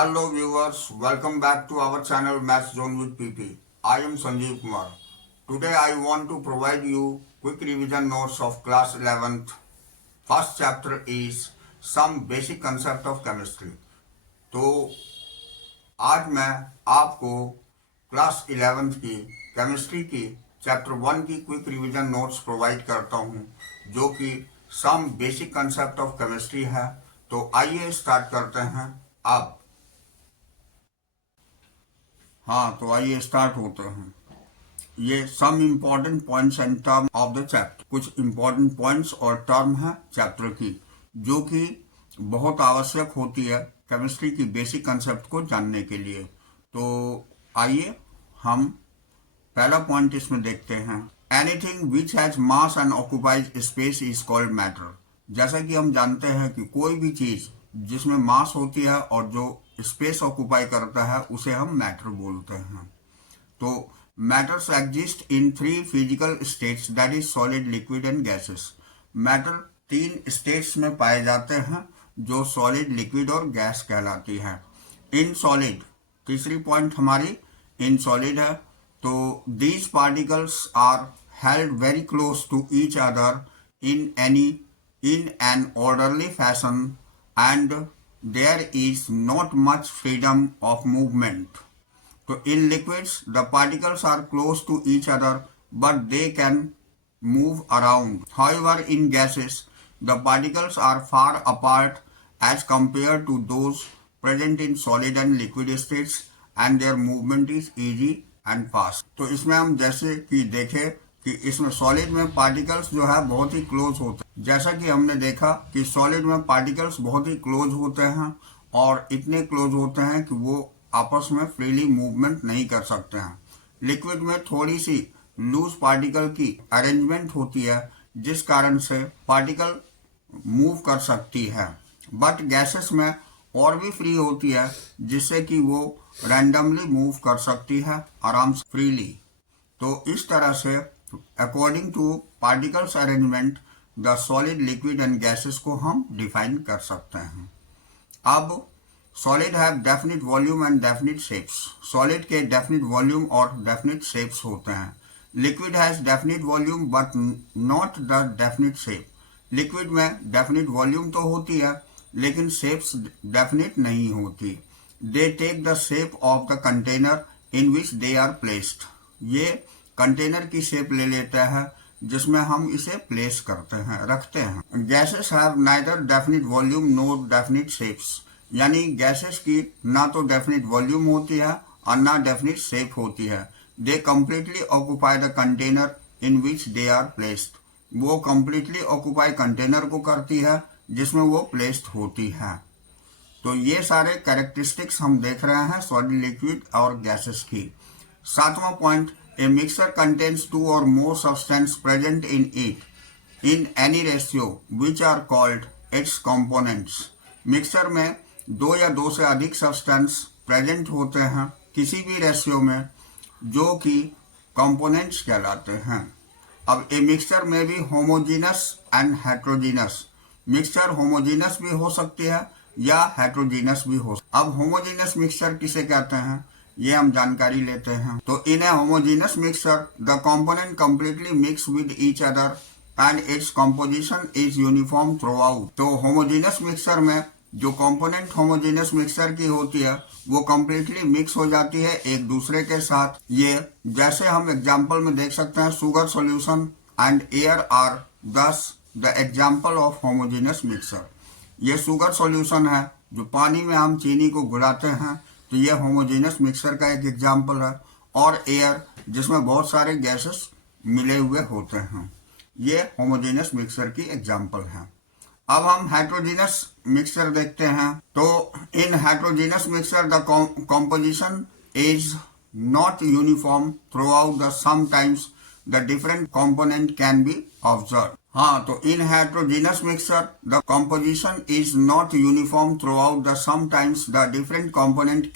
Hello viewers, welcome back to our channel Maths Zone with PP. I am Sanjeev Kumar. Today I want to provide you quick revision notes of class 11th. First chapter is some basic concept of chemistry. तो आज मैं आपको class 11th की chemistry की chapter 1 की quick revision notes provide करता हूं जो कि some basic concept of chemistry है। तो आइए स्टार्ट करते हैं अब। तो आइए स्टार्ट होते हैं। ये some important points and term of the chapter, कुछ इम्पॉर्टेंट पॉइंट्स और टर्म है चैप्टर की जो कि बहुत आवश्यक होती है केमिस्ट्री की बेसिक कंसेप्ट को जानने के लिए। तो आइए हम पहला पॉइंट इसमें देखते हैं। Anything which has mass and occupies space is called matter. जैसा कि हम जानते हैं कि कोई भी चीज जिसमें मास होती है और जो स्पेस ऑक्यूपाई करता है उसे हम मैटर बोलते हैं। तो matters exist in 3 physical states, that is solid, liquid and gases. Matter 3 states में पाए जाते हैं जो सॉलिड, लिक्विड और गैस कहलाती है। इन सॉलिड, तीसरी पॉइंट हमारी इन सॉलिड है। तो these particles are held very close to each other in an orderly fashion and there is not much freedom of movement. So in liquids the particles are close to each other but they can move around. However in gases the particles are far apart as compared to those present in solid and liquid states and their movement is easy and fast. तो इसमें हम जैसे कि देखें कि इसमें solid में particles जो है बहुत ही क्लोज होते हैं। जैसा कि हमने देखा कि सॉलिड में पार्टिकल्स बहुत ही क्लोज होते हैं और इतने क्लोज होते हैं कि वो आपस में फ्रीली मूवमेंट नहीं कर सकते हैं। लिक्विड में थोड़ी सी लूज पार्टिकल की अरेंजमेंट होती है जिस कारण से पार्टिकल मूव कर सकती है, बट गैसेस में और भी फ्री होती है जिससे कि वो रैंडमली मूव कर सकती है आराम से फ्रीली। तो इस तरह से according to particles arrangement the solid, liquid and gases को हम डिफाइन कर सकते हैं। अब solid have definite volume and definite shapes. Solid के डेफिनिट वॉल्यूम और डेफिनिट शेप्स होते हैं। Liquid has definite volume but not the definite shape. Liquid में डेफिनिट वॉल्यूम तो होती है लेकिन शेप्स डेफिनिट नहीं होती। They take the shape of the container in which they are placed. ये कंटेनर की शेप ले लेता है जिसमें हम इसे प्लेस करते हैं, रखते हैं। Gases have neither definite volume no definite shapes. यानी गैसेस की ना तो डेफिनिट वॉल्यूम होती है और ना डेफिनिट शेप होती है। They completely occupy the container in which they are placed. वो कम्प्लीटली ऑक्यूपाई कंटेनर को करती है जिसमें वो प्लेस्ड होती है। तो ये सारे कैरेक्टरिस्टिक्स हम देख रहे हैं सॉलिड, लिक्विड और गैसेस की। 7वां point, a mixture contains 2 or more substances present in it in any ratio which are called its components. Mixture में 2 या 2 से अधिक सब्सटेंस प्रेजेंट होते हैं किसी भी रेशियो में जो कि कंपोनेंट्स कहलाते हैं। अब ए मिक्सचर में भी homogeneous and heterogeneous. Mixture homogeneous भी हो सकती है या हेट्रोजीनस भी हो। अब होमोजीनस मिक्सचर किसे कहते हैं ये हम जानकारी लेते हैं। तो in a homogeneous mixture the component completely mix with each other and its composition is uniform throughout. तो होमोजीनस मिक्सचर में जो कंपोनेंट होमोजीनस मिक्सचर की होती है वो कंप्लीटली मिक्स हो जाती है एक दूसरे के साथ। ये जैसे हम एग्जाम्पल में देख सकते हैं, sugar solution and air are thus the example of homogeneous mixture. ये शुगर सॉल्यूशन है जो पानी में हम चीनी को घुलाते हैं, तो ये होमोजेनस मिक्सचर का एक एग्जाम्पल है। और एयर जिसमें बहुत सारे गैसेस मिले हुए होते हैं, ये होमोजेनस मिक्सचर की एग्जाम्पल है। अब हम हेट्रोजीनस मिक्सचर देखते हैं। तो in heterogeneous mixture the composition is not uniform throughout the sometimes the different component can be observe. तो in heterogeneous mixture the composition is not uniform throughout the sometimes the different component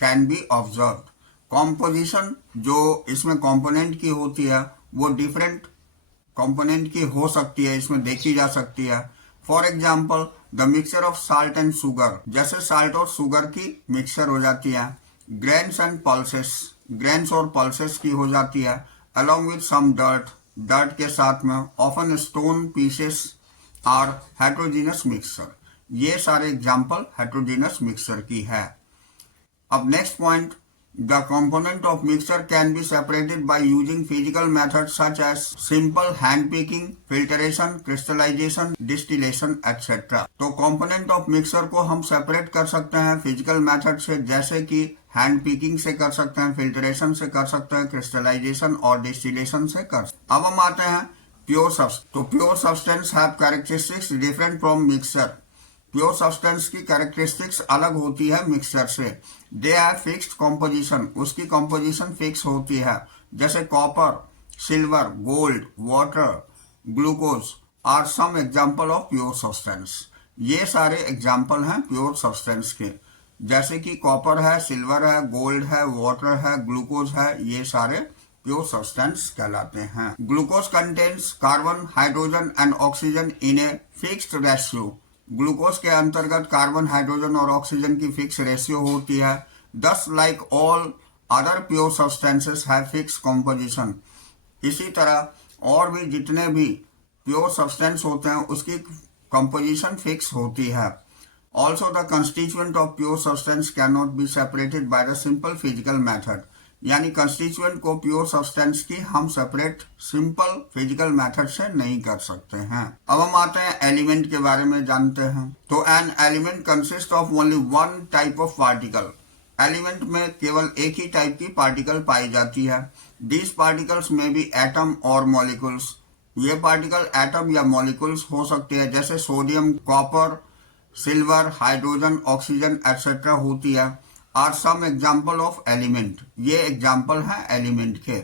can be observe. Composition जो इसमें component की होती है वो different component की हो सकती है, इसमें देखी जा सकती है। For example the mixture of salt and sugar, जैसे साल्ट और शुगर की मिक्सचर हो जाती है। ग्रेन्स एंड पल्सेस, ग्रेन्स और पल्सेस की हो जाती है। Along with some dirt, dirt के साथ में। Often stone pieces are heterogeneous mixture. ये सारे एग्जाम्पल हेट्रोजीनस मिक्सचर की है। अब next point, the component of mixture can be separated by using physical method such as simple hand picking, filtration, crystallisation, distillation etcetera. तो component of mixture को हम separate कर सकते हैं फिजिकल मेथड से, जैसे कि हैंड पिकिंग से कर सकते हैं, फिल्टरेशन से कर सकते हैं, क्रिस्टलाइजेशन और डिस्टिलेशन से कर सकते हैं। अब हम आते हैं प्योर सब्सटेंस। तो pure substance have characteristics different from mixture. Pure substance की कैरेक्टरिस्टिक्स अलग होती है मिक्सचर से। दे हैव फिक्स्ड कॉम्पोजिशन, उसकी कॉम्पोजिशन फिक्स होती है। जैसे copper, silver, gold, water, glucose are some example of pure substance. ये सारे एग्जाम्पल हैं प्योर सब्सटेंस के, जैसे कि कॉपर है, सिल्वर है, गोल्ड है, वाटर है, ग्लूकोज है, ये सारे प्योर सब्सटेंस कहलाते हैं। Glucose contains carbon, hydrogen and oxygen in a fixed ratio. Glucose के अंतर्गत कार्बन, हाइड्रोजन और ऑक्सीजन की फिक्स रेशियो होती है। दस like all other pure substances have fix composition. इसी तरह और भी जितने भी प्योर सब्सटेंस होते हैं उसकी कंपोजिशन फिक्स होती है। Also the constituent of pure substance can not be separated by the simple physical method. यानी कंस्टिट्यूएंट को प्योर सब्सटेंस की हम सेपरेट सिंपल फिजिकल मेथड से नहीं कर सकते हैं। अब हम आते हैं एलिमेंट के बारे में जानते हैं। तो an element consist of only one type of particle. Element में केवल एक ही टाइप की पार्टिकल पाई जाती है। दीज पार्टिकल्स में भी एटम और मॉलिक्यूल्स। ये पार्टिकल एटम या मॉलिक्यूल्स हो सकते हैं, जैसे sodium, copper, silver, hydrogen, oxygen etcetera होती है। Are some example of element, ये एग्जाम्पल है एलिमेंट के।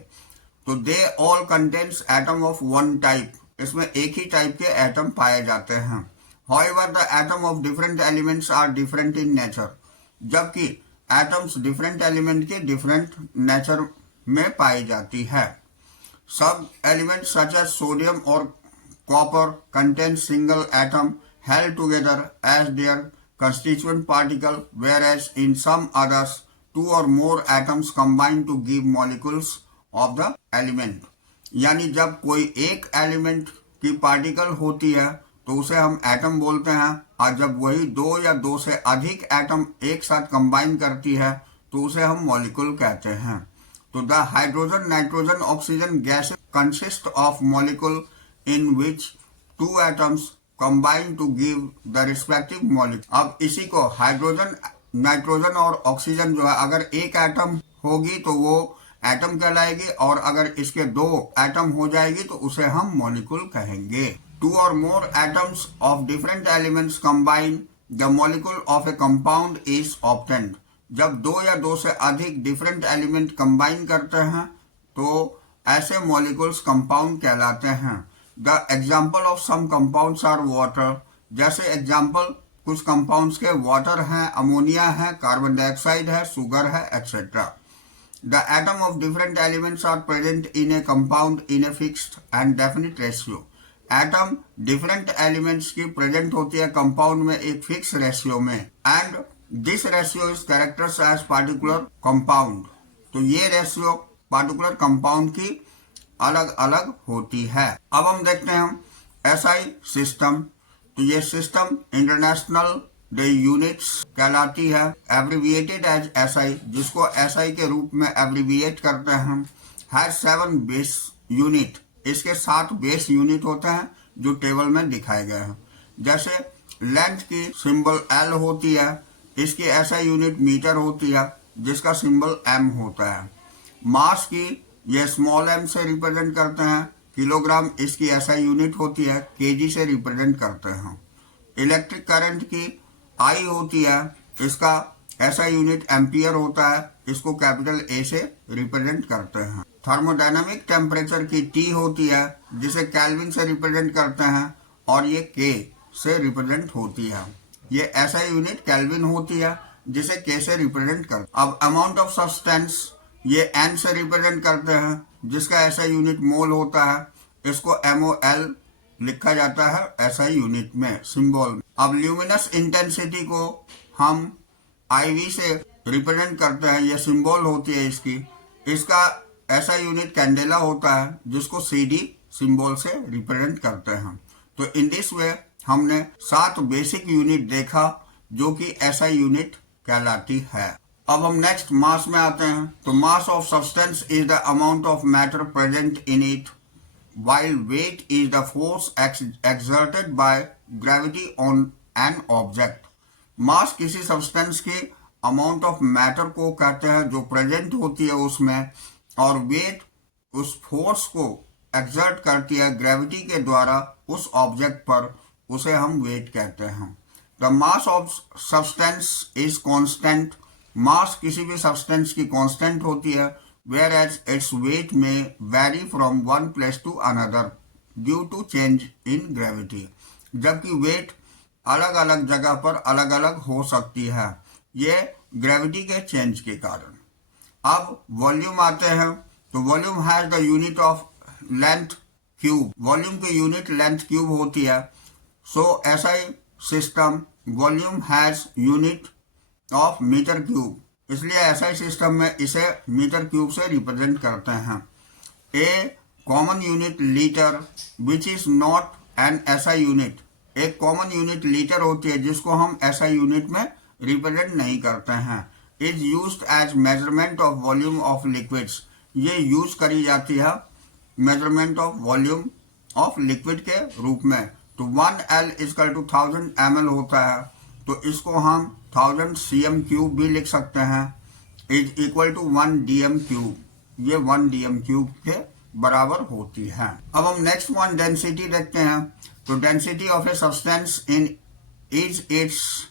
तो they all contains atom of one type, इसमें एक ही टाइप के एटम पाए जाते हैं। However the atom of different elements are different in nature, जबकि एटम्स डिफरेंट एलिमेंट के डिफरेंट नेचर में पाई जाती है। सब एलिमेंट सच एज सोडियम और copper contain single atom held together as their constituent particle, whereas in some others two or more atoms combine to give molecules of the element। यानी जब कोई एक एलिमेंट की पार्टिकल होती है तो उसे हम एटम बोलते हैं, और जब वही दो या दो से अधिक एटम एक साथ कंबाइन करती है तो उसे हम मॉलिक्यूल कहते हैं। तो the hydrogen, nitrogen, oxygen gas consist of molecule in which two atoms combine to give the respective molecule. अब इसी को हाइड्रोजन, नाइट्रोजन और ऑक्सीजन जो है, अगर एक एटम होगी तो वो एटम कहलाएगी, और अगर इसके दो एटम हो जाएगी तो उसे हम मॉलिक्यूल कहेंगे। टू और मोर atoms of different elements combine the molecule of a compound is obtained. जब दो या दो से अधिक डिफरेंट एलिमेंट कंबाइन करते हैं तो ऐसे मॉलिक्यूल्स कंपाउंड कहलाते हैं। The example of some compounds are water, जैसे एग्जाम्पल कुछ कंपाउंड्स के वाटर हैं, अमोनिया है, कार्बन डाइऑक्साइड है, शुगर है etcetera. The atom of different elements are present in a compound in a fixed and definite ratio. Atom different elements की present होती है कंपाउंड में एक फिक्स रेशियो में, and this ratio is characters as particular compound. तो ये ratio particular compound की अलग अलग होती है। अब हम देखते हैं एसआई सिस्टम। तो ये सिस्टम इंटरनेशनल द यूनिट्स कहलाती है, एब्रिविएटेड एज एसआई, जिसको एसआई के रूप में एब्रिविएट करते हैं। हैज 7 बेस यूनिट, इसके 7 बेस यूनिट होते हैं जो टेबल में दिखाए गए हैं। जैसे लेंथ की सिंबल एल होती है, इसकी एसआई यूनिट मीटर होती है जिसका सिंबल एम होता है। मास की ये स्मॉल एम से रिप्रेजेंट करते हैं, किलोग्राम इसकी एसआई यूनिट होती है, केजी से रिप्रेजेंट करते हैं। इलेक्ट्रिक करंट की आई होती है, इसका एसआई यूनिट एम्पियर होता है, इसको कैपिटल ए से रिप्रेजेंट करते हैं। थर्मोडायनामिक टेम्परेचर की टी होती है जिसे केल्विन से रिप्रेजेंट करते हैं, और ये के से रिप्रेजेंट होती है। ये एसआई यूनिट केल्विन होती है जिसे के से रिप्रेजेंट करते हैं। अब अमाउंट ऑफ सब्सटेंस ये एन से रिप्रेजेंट करते हैं जिसका ऐसा यूनिट मोल होता है, इसको MOL लिखा जाता है SI यूनिट में, सिंबल में। अब ल्यूमिनस इंटेंसिटी को हम IV से रिप्रेजेंट करते हैं, ये सिंबल होती है इसकी। इसका SI यूनिट कैंडेला होता है, जिसको CD सिंबल से रिप्रेजेंट करते हैं। तो इन दिस वे हमने 7 बेसिक यूनिट देखा जो कि SI यूनिट कहलाती है। अब हम नेक्स्ट मास में आते हैं। तो मास of substance is the amount of matter present in it, while weight is the force exerted by gravity on an object. मास किसी सब्सटेंस के अमाउंट ऑफ मैटर को कहते हैं जो प्रेजेंट होती है उसमें, और वेट उस फोर्स को एक्सर्ट करती है ग्रेविटी के द्वारा उस ऑब्जेक्ट पर, उसे हम वेट कहते हैं। The mass of substance is constant. Mass किसी भी सब्सटेंस की कांस्टेंट होती है, whereas its weight may vary from one place to another due to change in gravity. जबकि वेट अलग अलग जगह पर अलग अलग हो सकती है, ये ग्रेविटी के चेंज के कारण। अब वॉल्यूम आते हैं। तो volume has the unit of length cube. Volume की यूनिट लेंथ क्यूब होती है। So SI system volume has unit of metre cube, इसलिए SI सिस्टम में इसे मीटर क्यूब से रिप्रेजेंट करते हैं। A common unit litre which is not an SI unit. एक कॉमन यूनिट लीटर होती है जिसको हम SI यूनिट में रिप्रेजेंट नहीं करते हैं। Is used as measurement of volume of liquids. ये यूज करी जाती है measurement of volume of liquid के रूप में। तो 1L = 1000 ml होता है, तो इसको हम 1000 cm क्यूब भी लिख सकते हैं। Is equal to 1 dm cube, ये 1 dm क्यूब के बराबर होती है। अब हम नेक्स्ट वन डेंसिटी देखते हैं। तो density of a substance in is it's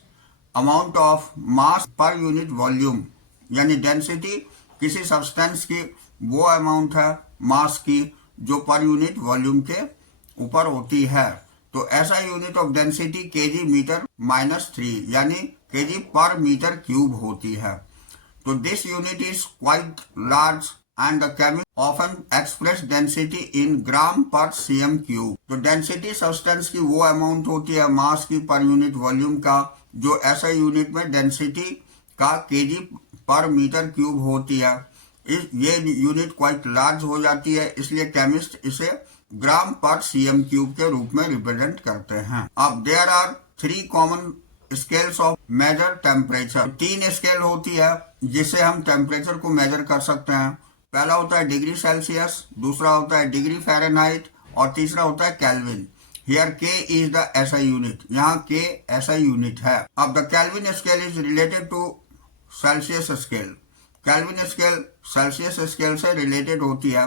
amount of mass per unit volume, यानी डेंसिटी किसी सब्सटेंस की वो अमाउंट है मास की जो पर यूनिट वॉल्यूम के ऊपर होती है। तो ऐसा unit of density kg metre -3 यानी kg पर मीटर क्यूब होती है। तो this unit is quite large and the chemist often express density in gram per cm cube. तो डेंसिटी सब्सटेंस की वो अमाउंट होती है मास की पर यूनिट वॉल्यूम का जो ऐसा यूनिट में डेंसिटी का kg पर मीटर क्यूब होती है। ये यूनिट क्वाइट लार्ज हो जाती है, इसलिए केमिस्ट इसे ग्राम पर cm क्यूब के रूप में रिप्रेजेंट करते हैं। अब there are 3 common scales of measure temperature. 3 scale होती है जिससे हम टेम्परेचर को मेजर कर सकते हैं। पहला होता है डिग्री सेल्सियस, दूसरा होता है डिग्री फ़ारेनहाइट और तीसरा होता है Kelvin. Here K is the SI unit, यहाँ K SI यूनिट है। अब the Kelvin scale is related to Celsius scale. Kelvin scale Celsius scale से रिलेटेड होती है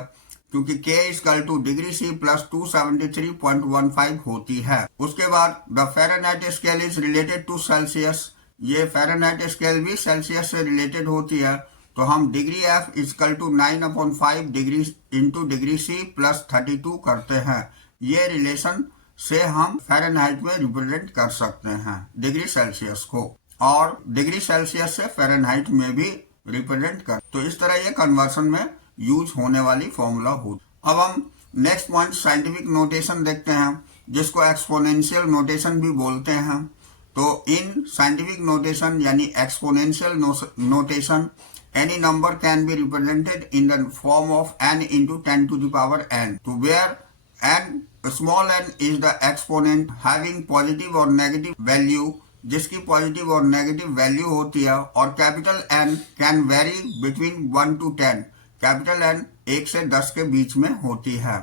क्योंकि K = डिग्री C + 273.15 होती है। उसके बाद the Fahrenheit scale is related to Celsius. ये फ़ारेनहाइट स्केल भी सेल्सियस से रिलेटेड होती है। तो हम degree F = 9/5 degree into degree C + 32 करते हैं। ये रिलेशन से हम फ़ारेनहाइट में रिप्रेजेंट कर सकते हैं डिग्री सेल्सियस को, और डिग्री सेल्सियस से फ़ारेनहाइट में भी रिप्रेजेंट कर। तो इस तरह ये कन्वर्सन में यूज होने वाली फॉर्मूला हो। अब हम नेक्स्ट पॉइंट साइंटिफिक नोटेशन देखते हैं जिसको एक्सपोनेंशियल नोटेशन भी बोलते हैं। तो इन साइंटिफिक नोटेशन यानी exponential notation any number can be represented in the form of n × 10⁻n, तो where n small n is the exponent having positive और नेगेटिव वैल्यू, जिसकी पॉजिटिव और नेगेटिव वैल्यू होती है, और capital N can vary between 1 to 10। Capital N 1 से 10 के बीच में होती है।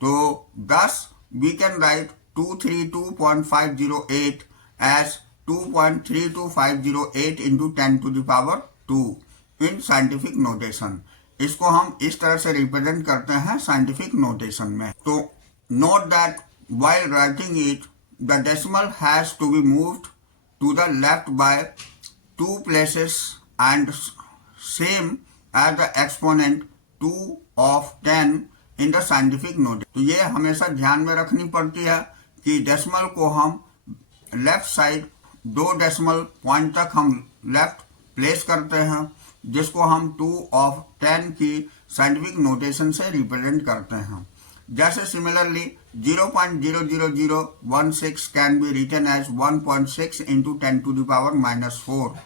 तो thus we can write 232.508 as 2.32508 × 10⁻2 in scientific notation. इसको हम इस तरह से रिप्रेजेंट करते हैं साइंटिफिक नोटेशन में। तो note that while writing it the decimal has to be moved to the left by 2 places and same as the exponent 2 of 10 in the scientific notation। तो ये हमेशा ध्यान में रखनी पड़ती है कि डेसिमल को हम लेफ्ट साइड 2 डेसिमल पॉइंट तक हम लेफ्ट प्लेस करते हैं, जिसको हम 2 of 10 की साइंटिफिक नोटेशन से रिप्रेजेंट करते हैं। जैसे similarly 0.00016 can be written as 1.6 into 10 to the power -4।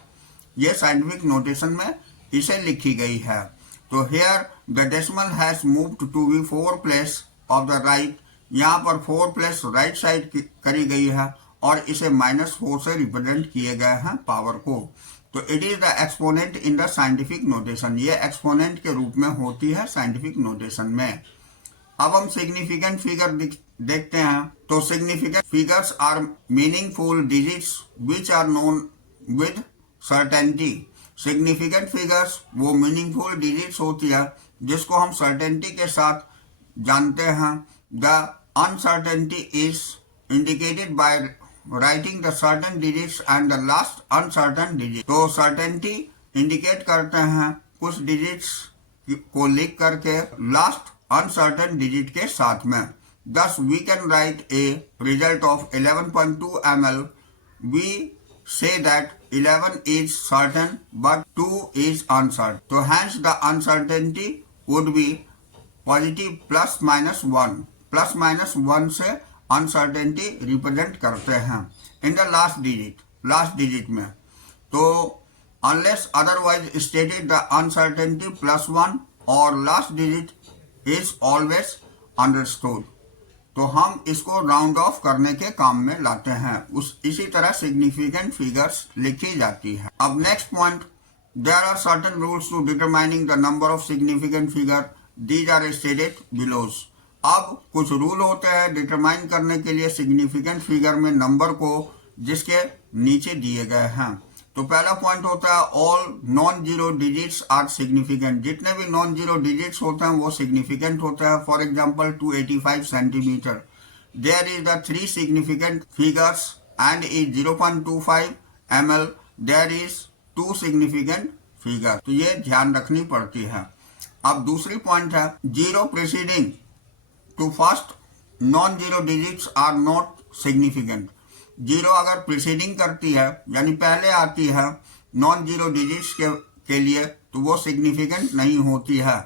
ये साइंटिफिक नोटेशन में इसे लिखी गई है। तो here the decimal has moved to be 4 place of the right, यहाँ पर 4 प्लेस राइट साइड करी गई है और इसे -4 से रिप्रेजेंट किए गए हैं पावर को। तो it is the exponent in the scientific notation, ये एक्सपोनेंट के रूप में होती है साइंटिफिक नोटेशन में। अब हम सिग्निफिकेंट फिगर देखते हैं। तो significant figures are meaningful digits which are known with certainty. Significant figures वो मीनिंगफुल डिजिट्स होती है जिसको हम सर्टेनिटी के साथ जानते हैं। The uncertainty is indicated by writing the certain digits and the last uncertain digit. तो सर्टेनिटी इंडिकेट करते हैं कुछ डिजिट्स को लिख करके लास्ट अनसर्टेन डिजिट के साथ में। Thus we can write a result of 11.2 ml. We say that 11 is certain but 2 is uncertain. So hence the uncertainty would be positive plus minus 1. Plus minus 1 से uncertainty represent करते हैं in the last digit में। तो unless otherwise stated the uncertainty plus 1 or last digit is always understood। तो हम इसको round of करने के काम में लाते हैं। इसी तरह सिग्निफिकेंट फिगर्स लिखी जाती है। अब next point, there are certain rules to determining the number of significant figure, these are stated below. अब कुछ रूल होते हैं डिटरमाइन करने के लिए सिग्निफिकेंट फिगर में नंबर को, जिसके नीचे दिए गए हैं। तो पहला पॉइंट होता है all non zero digits are significant. जितने भी नॉन जीरो डिजिट्स होते हैं वो सिग्निफिकेंट होते हैं। For example 285 centimetre, there is the 3 significant figures and is 0.25 ml, there is 2 significant figure. तो ये ध्यान रखनी पड़ती है। अब दूसरी पॉइंट है zero preceding to first non zero digits are not significant. Zero अगर प्रीसीडिंग करती है यानी पहले आती है नॉन जीरो डिजिट्स के लिए तो वो सिग्निफिकेंट नहीं होती है।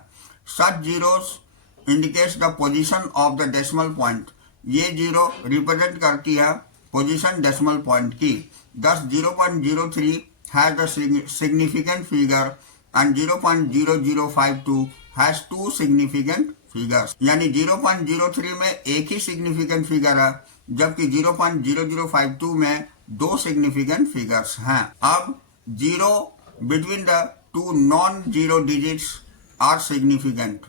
Such zeros indicates the position of the decimal point. ये जीरो रिप्रेजेंट करती है पोजीशन डेसिमल पॉइंट की। thus 0.03 has the significant figure and 0.0052 has 2 significant figures। यानी 0.03 में एक ही सिग्निफिकेंट फिगर है जबकि 0.0052 में 2 सिग्निफिकेंट फिगर्स हैं। अब zero between the 2 non zero digits are significant.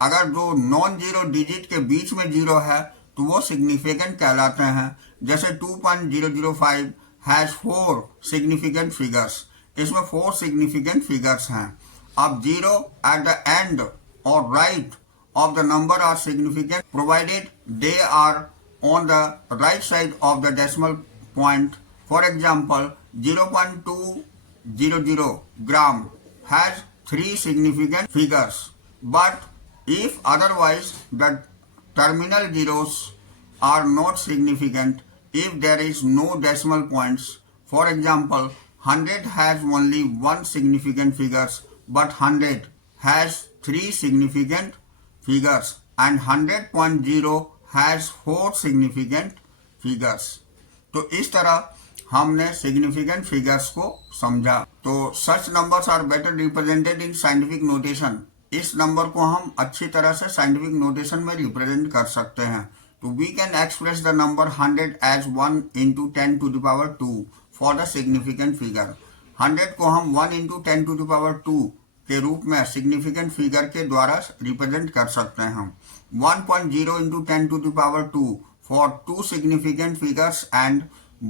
अगर दो नॉन जीरो डिजिट के बीच में जीरो है तो वो सिग्निफिकेंट कहलाते हैं। जैसे 2.005 हैज 4 सिग्निफिकेंट फिगर्स, इसमें 4 सिग्निफिकेंट फिगर्स हैं। अब जीरो एट द एंड और right of the number are significant provided they are on the right side of the decimal point. For example, 0.200 gram has 3 significant figures, but if otherwise the terminal zeros are not significant if there is no decimal points. For example, 100 has only 1 significant figures but 100 has 3 significant figures and 100.0 has 4 significant figures। तो इस तरह हमने significant figures को समझा। तो such numbers are better represented in scientific notation। इस number को हम अच्छी तरह से साइंटिफिक नोटेशन में रिप्रेजेंट कर सकते हैं। तो we can express the number 100 as 1 into 10 to the power 2 for the significant figure। 100 को हम 1 into 10 to the power 2 के रूप में सिग्निफिकेंट फिगर के द्वारा रिप्रेजेंट कर सकते हैं। 1.0 into 10 to the power 2 for 2 significant figures and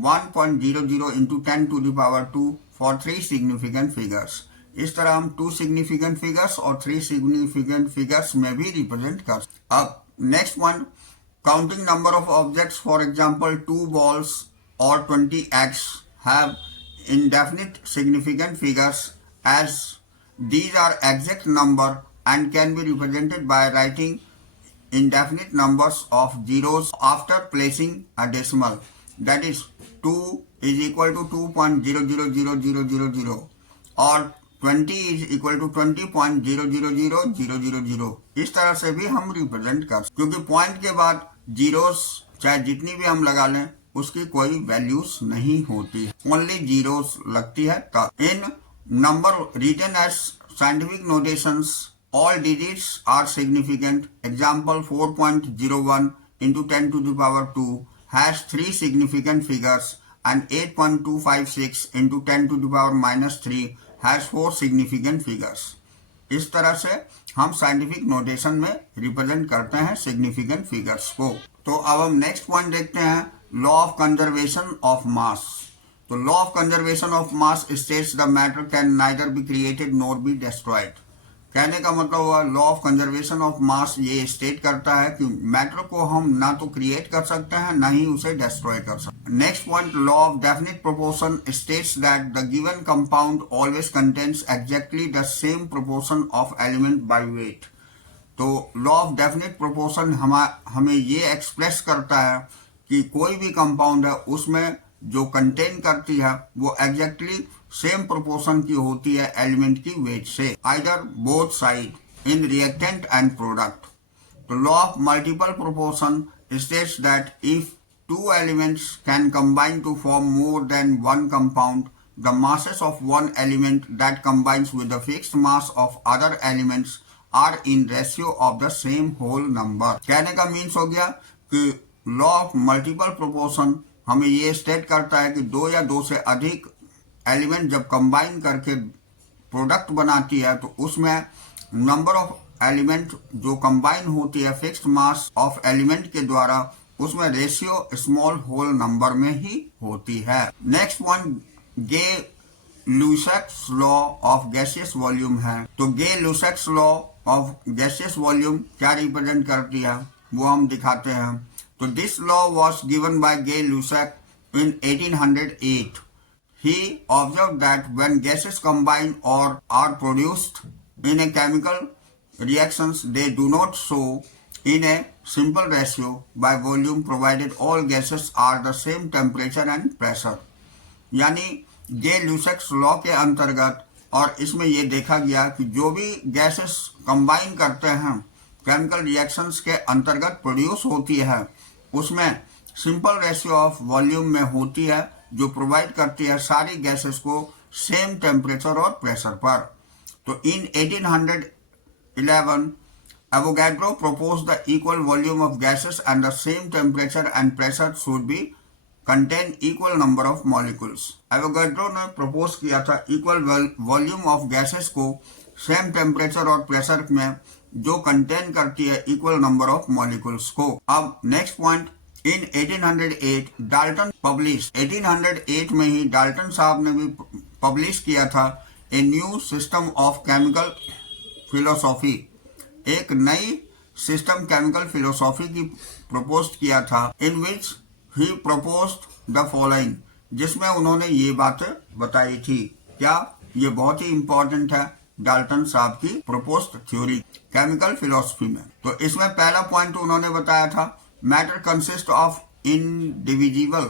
1.00 into 10 to the power 2 for 3 significant figures। इस तरह हम 2 significant figures और 3 significant figures में भी रिप्रेजेंट कर। अब next one, counting number of objects, for example 2 balls or 20 eggs have indefinite significant figures as these are exact number and can be represented by writing indefinite numbers of zeros after placing a decimal, that is 2 is equal to 2.000000 or 20 is equal to 20.000000। इस तरह से भी हम represent कर, क्योंकि point के बाद zeros चाहे जितनी भी हम लगा लें उसकी कोई वैल्यूज नहीं होती, ओनली जीरोस लगती है। तो in number written as scientific notations all digits are significant. Example 4.01 into 10 to the power 2 has 3 significant figures and 8.256 into 10 to the power minus 3 has 4 significant figures. इस तरह से हम साइंटिफिक नोटेशन में represent करते हैं सिग्निफिकेंट फिगर्स को। तो अब हम नेक्स्ट पॉइंट देखते हैं, law of conservation of mass. तो law of conservation of mass states the matter can neither be created nor be destroyed. कहने का मतलब हुआ law of conservation of mass ये स्टेट करता है कि मैटर को हम ना तो क्रिएट कर सकते हैं ना ही उसे डिस्ट्रॉय कर सकते हैं। Next point, law of definite proportion states that the given compound always contains exactly the same proportion of element by weight. तो लॉ ऑफ डेफिनिट प्रोपोर्शन हमें ये एक्सप्रेस करता है कि कोई भी कंपाउंड है उसमें जो कंटेन करती है वो एग्जैक्टली सेम प्रोपोर्शन की होती है एलिमेंट की वेट से, either both side in reactant and product. तो law of multiple proportion states that if two elements can combine to form more than one compound, the masses of one element that combines with the fixed mass of other elements are in ratio of the same whole number। कहने का means हो गया कि law of multiple proportion हमें ये state करता है कि दो या दो से अधिक एलिमेंट जब कंबाइन करके प्रोडक्ट बनाती है तो उसमें नंबर ऑफ एलिमेंट जो कंबाइन होती है फिक्स्ड मास ऑफ एलिमेंट के द्वारा उसमें रेशियो स्मॉल होल नंबर में ही होती है। Next point, Gay Lussac's law of gaseous volume है। तो Gay Lussac's law of gaseous volume क्या रिप्रेजेंट करती है वो हम दिखाते हैं। तो this law was given by Gay Lussac in 1808। He observed that when gases combine or are produced in a chemical reactions, they do not show in a simple ratio by volume provided all gases are the same temperature and pressure। यानी गे Lussac's law के अंतर्गत और इसमें ये देखा गया कि जो भी गैसेस कंबाइन करते हैं केमिकल रिएक्शंस के अंतर्गत प्रोड्यूस होती है उसमें सिंपल रेशियो ऑफ वॉल्यूम में होती है जो प्रोवाइड करती है सारी गैसेस को सेम टेम्परेचर और प्रेशर पर। तो इन 1811 Avogadro proposed the equal volume of gases and the same temperature and pressure should be contain equal number of molecules। Avogadro ने प्रपोज किया था इक्वल वॉल्यूम ऑफ गैसेस को सेम टेम्परेचर और pressure में जो कंटेन करती है इक्वल नंबर ऑफ मॉलिक्यूल्स को। अब नेक्स्ट पॉइंट, इन 1808 डाल्टन पब्लिश, 1808 में ही डाल्टन साहब ने भी पब्लिश किया था a new system of chemical philosophy. एक नई सिस्टम केमिकल फिलोसॉफी की प्रपोज किया था इन विच ही प्रपोज्ड द फॉलोइंग, जिसमें उन्होंने ये बातें बताई थी। क्या ये बहुत ही इंपॉर्टेंट है डाल्टन साहब की प्रपोज्ड थ्योरी केमिकल फिलोसफी में। तो इसमें पहला पॉइंट उन्होंने बताया था matter consist of individual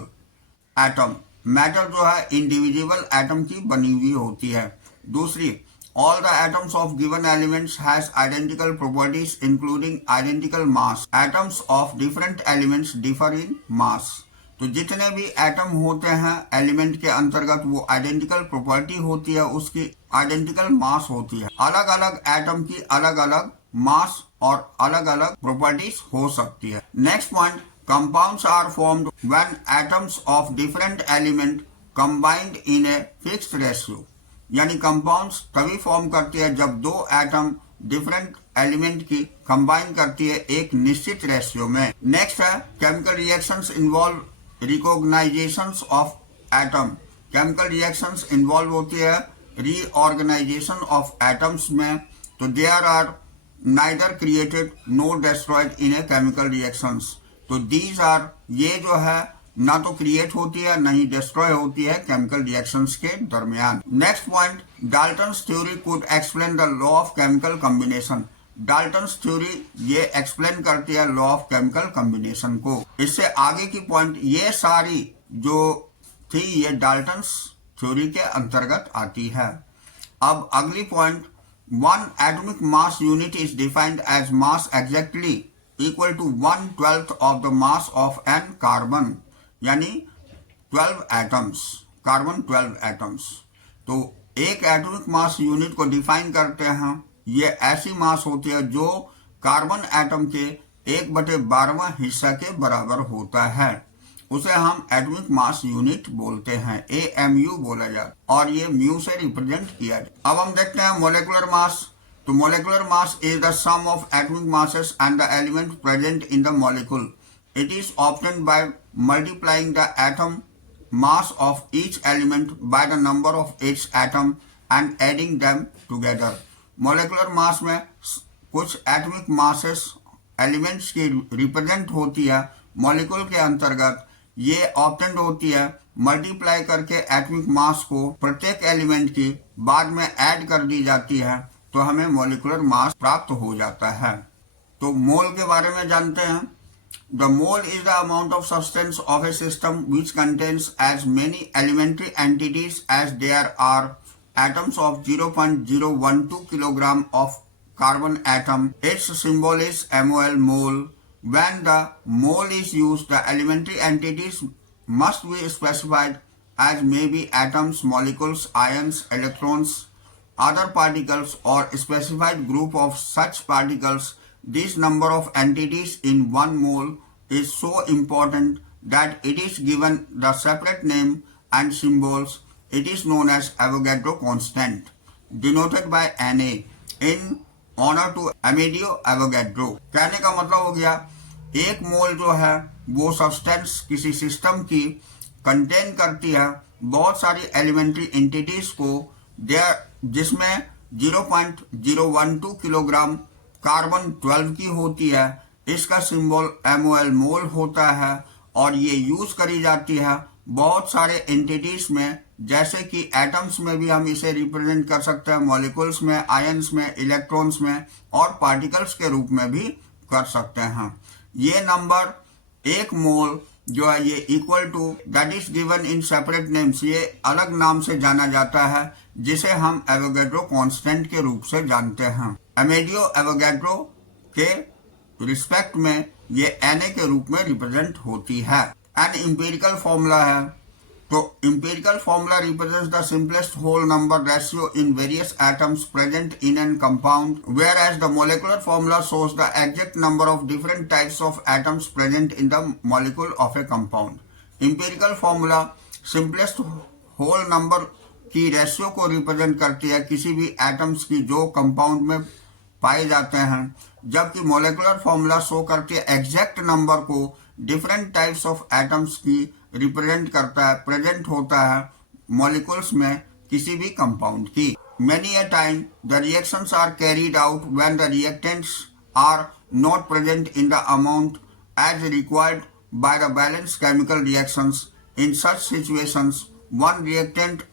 atom. Matter जो है इंडिविजुअल एटम की बनी हुई होती है। दूसरी, all the atoms of given elements has identical properties including identical mass. Atoms of different elements differ in mass. तो जितने भी एटम होते हैं एलिमेंट के अंतर्गत वो आइडेंटिकल प्रॉपर्टी होती है, उसकी आइडेंटिकल मास होती है। अलग अलग एटम की अलग अलग मास और अलग अलग प्रॉपर्टीज हो सकती है। Next point, compounds are formed when atoms of different element combined in a fixed ratio. यानी कंपाउंड्स तभी फॉर्म करती है जब दो एटम डिफरेंट एलिमेंट की कंबाइन करती है एक निश्चित रेशियो में। नेक्स्ट है chemical reactions involve recognisations of atom. Chemical reactions involve होती है रीऑर्गेनाइजेशन ऑफ एटम्स में। तो there are neither created no destroyed in a chemical reactions. तो दीज आर, ये जो है ना तो क्रिएट होती है ना ही डिस्ट्रॉय होती है केमिकल रिएक्शंस के दरमियान। Next point, Dalton's theory could explain the law of chemical combination. Dalton's theory ये एक्सप्लेन करती है लॉ ऑफ केमिकल कॉम्बिनेशन को। इससे आगे की पॉइंट ये सारी जो थी ये डाल्टन्स थ्योरी के अंतर्गत आती है। अब अगली point, one atomic mass unit is defined as mass exactly equal to 1/12 of the mass of an carbon, यानी 12 एटम्स, कार्बन 12 एटम्स। तो एक एटॉमिक मास यूनिट को डिफाइन करते हैं, ये ऐसी मास होती है जो कार्बन एटम के 1/12वां हिस्सा के बराबर होता है, उसे हम एटॉमिक मास यूनिट बोलते हैं, AMU बोला जाता है, और ये म्यू से रिप्रेजेंट किया जाता है। अब हम देखते हैं मोलिकुलर मास। तो molecular mass is the sum of atomic masses and the element present in the molecule. It is obtained by multiplying the atom mass of each element by the number of its atom and adding them together। molecular mass में कुछ atomic masses elements की represent होती है molecule के अंतर्गत, ये obtained होती है मल्टीप्लाई करके एटॉमिक मास को प्रत्येक एलिमेंट की बाद में ऐड कर दी जाती है, तो हमें मॉलिक्यूलर मास प्राप्त हो जाता है। तो मोल के बारे में जानते हैं। The mole is the amount of substance of a system which contains as many elementary entities as there are atoms of 0.012 kilogram of carbon atom. Its symbol is MOL, mole. When the mole is used, the elementary entities must be specified as may be atoms, molecules, ions, electrons, other particles, or specified group of such particles. This number of entities in one mole is so important that it is given the separate name and symbols. It is known as Avogadro constant, denoted by Na, in honor to Amedeo Avogadro। कहने का मतलब हो गया, एक मोल जो है वो substance किसी सिस्टम की कंटेन करती है बहुत सारी एलिमेंट्री एंटिटीज को, जिसमें 0.012 किलोग्राम कार्बन 12 की होती है। इसका सिंबल MOL, मोल होता है, और ये यूज करी जाती है बहुत सारे एंटिटीज में, जैसे कि एटम्स में भी हम इसे रिप्रेजेंट कर सकते हैं, मॉलिक्यूल्स में, आयंस में, इलेक्ट्रॉन्स में, और पार्टिकल्स के रूप में भी कर सकते हैं। ये नंबर एक मोल जो है ये equal to that is given in separate names, ये अलग नाम से जाना जाता है, जिसे हम एवोगैड्रो कांस्टेंट के रूप से जानते हैं। अमेडियो एवोगैड्रो के रिस्पेक्ट में ये Na के रूप में रिप्रेजेंट होती है। एन इंपेरिकल फॉर्मूला है, तो empirical formula represents the simplest whole number ratio in various atoms present in an compound, whereas the molecular formula shows the exact number of different types of atoms present in the molecule of a compound. Empirical formula simplest whole number की ratio को represent करती है किसी भी atoms की जो compound में पाए जाते हैं, जबकि मोलिकुलर फॉर्मूला शो करती है एग्जैक्ट नंबर को डिफरेंट टाइप्स ऑफ एटम्स की रिप्रेजेंट करता है, प्रेजेंट होता है मॉलिक्यूल्स में किसी भी कंपाउंड की। Many a time the reactions are carried out when the reactants are not present in the amount as required by the balanced chemical reactions. In such situations, one reactant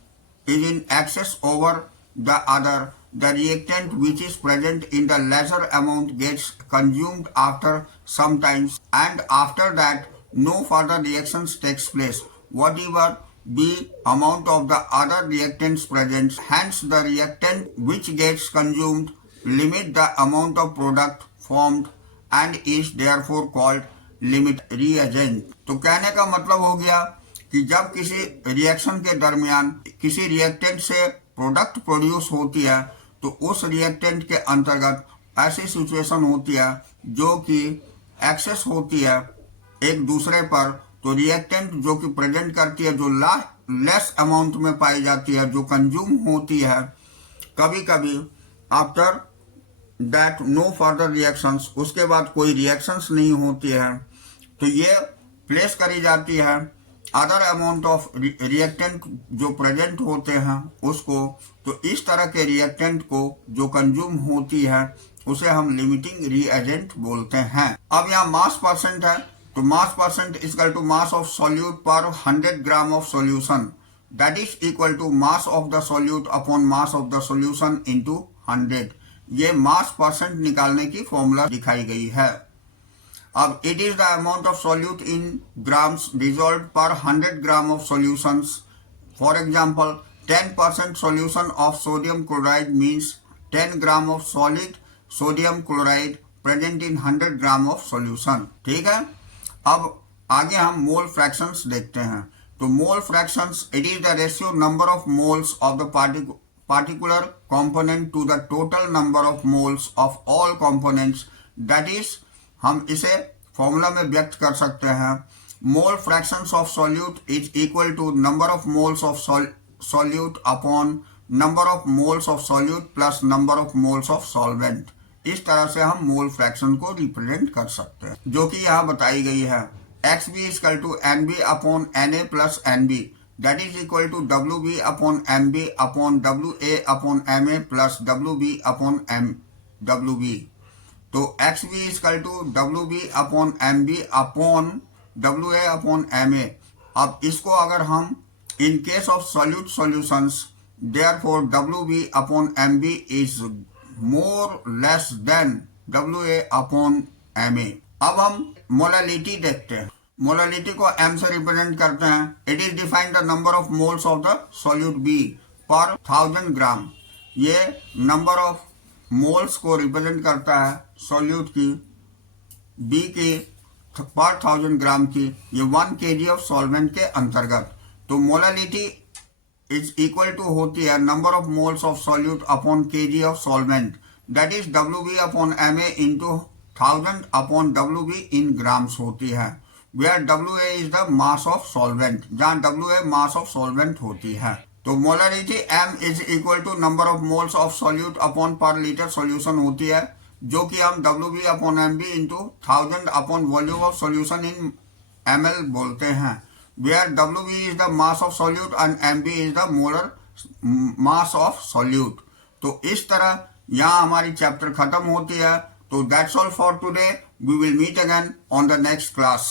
is in excess over the other. The reactant which is present in the lesser amount gets consumed after some time, and after that no further reactions takes place, whatever be amount of the other reactants present. Hence the reactant which gets consumed limit the amount of product formed and is therefore called limit reagent। तो कहने का मतलब हो गया कि जब किसी reaction के दरमियान किसी रिएक्टेंट से प्रोडक्ट प्रोड्यूस होती है, तो उस रिएक्टेंट के अंतर्गत ऐसी सिचुएशन होती है जो कि एक्सेस होती है एक दूसरे पर, तो रिएक्टेंट जो कि प्रेजेंट करती है जो लेस अमाउंट में पाई जाती है, जो कंज्यूम होती है, कभी कभी after that no further reactions, उसके बाद कोई रिएक्शंस नहीं होती है, तो ये प्लेस करी जाती है अदर अमाउंट ऑफ रिएक्टेंट जो प्रेजेंट होते हैं उसको। तो इस तरह के रिएक्टेंट को जो कंज्यूम होती है उसे हम लिमिटिंग रिएजेंट बोलते हैं। अब यहाँ मास परसेंट है, तो mass percent is equal to mass of solute per 100 gram of solution, that is equal to mass of the solute upon mass of the solution into 100। ये मास परसेंट निकालने की फॉर्मूला दिखाई गई है। अब it is the amount of solute in grams dissolve पर 100 gram of solutions. For example 10% solution of sodium chloride means 10 gram of solid sodium chloride present in 100 gram of solution. ठीक है, अब आगे हम मोल फ्रैक्शंस देखते हैं। तो mole fractions, it is the ratio number of moles of the particular component to the total number of moles of all components, that is, हम इसे फॉर्मूला में व्यक्त कर सकते हैं। Mole fractions of solute is equal to number of moles of solute upon number of moles of solute plus number of moles of solvent. इस तरह से हम मोल फ्रैक्शन को रिप्रेजेंट कर सकते हैं, जो कि यहाँ बताई गई है। X B is to N B upon N A plus N B, that is equal to WB upon MB upon WA upon MA plus WB upon WB। तो XB is equal to WB upon MB upon WA upon MA। अब इसको अगर हम in case of solute solutions, therefore WB upon MB is more less than WA upon MA। अब हम molality देखते हैं। Molality को m से रिप्रेजेंट करते हैं। It is defined the number of moles of the solute B पर 1000 ग्राम। ये नंबर ऑफ मोल्स को रिप्रेजेंट करता है सॉल्यूट की B की पर 1000 ग्राम की, ये 1 kg ऑफ सॉल्वेंट के अंतर्गत। तो मोलालिटी इज इक्वल टू होती है number of moles of solute upon kg of solvent, that is WB upon MA into 1000 upon WB in grams होती है, where WA is the mass of solvent, जहाँ WA mass of solvent होती है। तो molarity M is equal to number of moles of solute upon per liter solution होती है, जो कि हम WB upon MB into 1000 upon volume of solution in ml बोलते हैं, where WB is the mass of solute and MB is the molar mass of solute। तो इस तरह यहाँ हमारी चैप्टर खत्म होती है। तो that's all for today. We will meet again on the next class.